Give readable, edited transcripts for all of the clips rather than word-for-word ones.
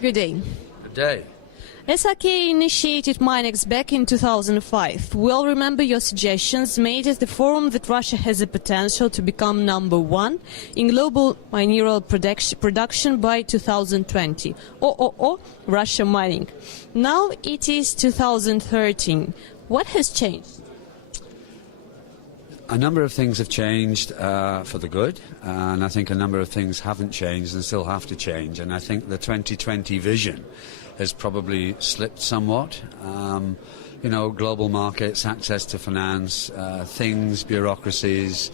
Good day. Good day. SRK initiated MAYNEKS back in 2005. We all remember your suggestions made at the forum that Russia has the potential to become #1 in global mineral production by 2020. Russia mining. Now it is 2013. What has changed? A number of things have changed for the good, and I think a number of things haven't changed and still have to change. And I think the 2020 vision has probably slipped somewhat. Global markets, access to finance, things, bureaucracies,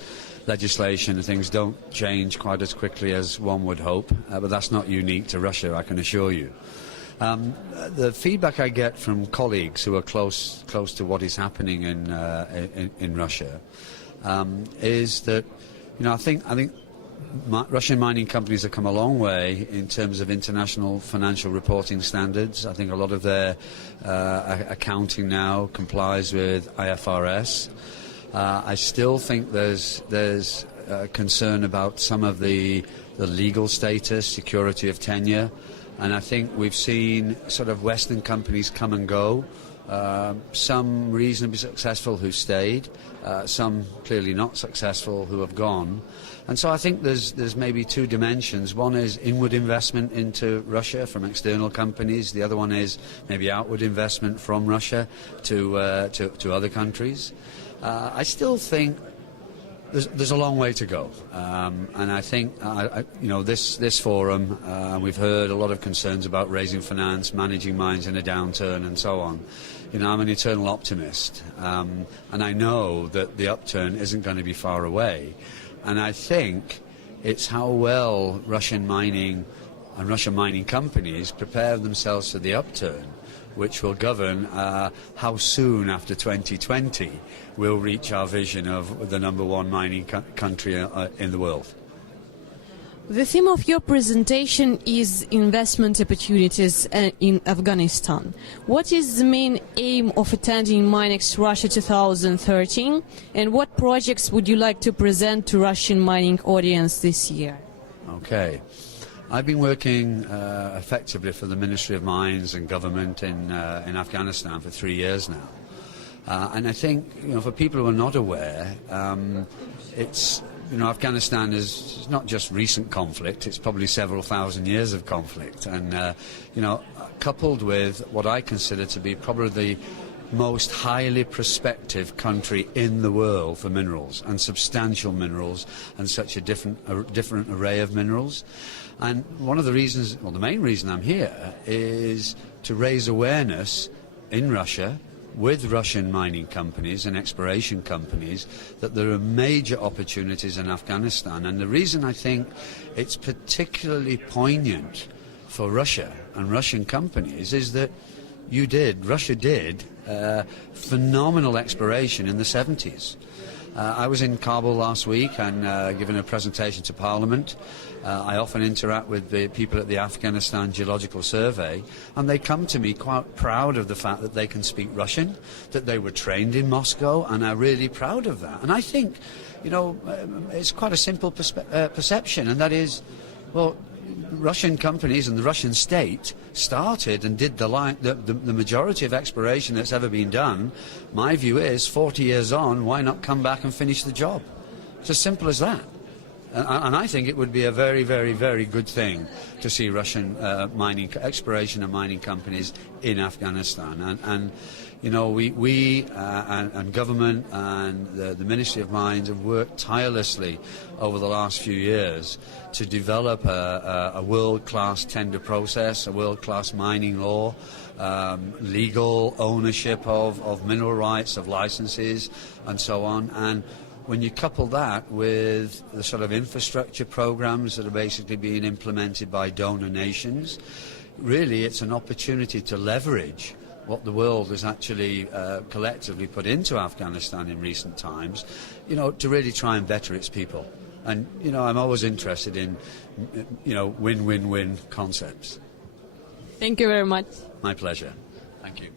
legislation, things don't change quite as quickly as one would hope. But that's not unique to Russia, I can assure you. The feedback I get from colleagues who are close to what is happening in Russia is that, I think Russian mining companies have come a long way in terms of international financial reporting standards. I think a lot of their accounting now complies with IFRS. I still think there's concern about some of the legal status, security of tenure, and I think we've seen sort of Western companies come and go. Some reasonably successful who stayed, some clearly not successful who have gone. And so I think there's maybe two dimensions. One is inward investment into Russia from external companies. The other one is maybe outward investment from Russia to other countries. I still think there's a long way to go, and I think this forum, we've heard a lot of concerns about raising finance, managing mines in a downturn, and so on. I'm an eternal optimist, and I know that the upturn isn't going to be far away. And I think it's how well Russian mining and Russian mining companies prepare themselves for the upturn, which will govern how soon after 2020 we'll reach our vision of the #1 mining country in the world. The theme of your presentation is investment opportunities in Afghanistan. What is the main aim of attending MAYNEKS Russia 2013, and what projects would you like to present to Russian mining audience this year? Okay. I've been working effectively for the Ministry of Mines and government in Afghanistan for 3 years now. And I think, for people who are not aware, Afghanistan is not just recent conflict, it's probably several thousand years of conflict. And, coupled with what I consider to be probably the most highly prospective country in the world for minerals, and substantial minerals, and such a different array of minerals. And one of the reasons, well, the main reason I'm here is to raise awareness in Russia with Russian mining companies and exploration companies that there are major opportunities in Afghanistan. And the reason I think it's particularly poignant for Russia and Russian companies is that Russia did phenomenal exploration in the 70s. I was in Kabul last week and given a presentation to Parliament. I often interact with the people at the Afghanistan Geological Survey, and they come to me quite proud of the fact that they can speak Russian, that they were trained in Moscow, and are really proud of that. And I think, it's quite a simple perception, and that is, well, Russian companies and the Russian state started and did the majority of exploration that's ever been done. My view is, 40 years on, why not come back and finish the job? It's as simple as that. And I think it would be a very, very, very good thing to see Russian exploration and mining companies in Afghanistan. And we and government and the Ministry of Mines have worked tirelessly over the last few years to develop a world-class tender process, a world-class mining law, legal ownership of mineral rights, of licenses, and so on. And when you couple that with the sort of infrastructure programs that are basically being implemented by donor nations, really it's an opportunity to leverage what the world has actually collectively put into Afghanistan in recent times, to really try and better its people. And, I'm always interested in, win-win-win concepts. Thank you very much. My pleasure. Thank you.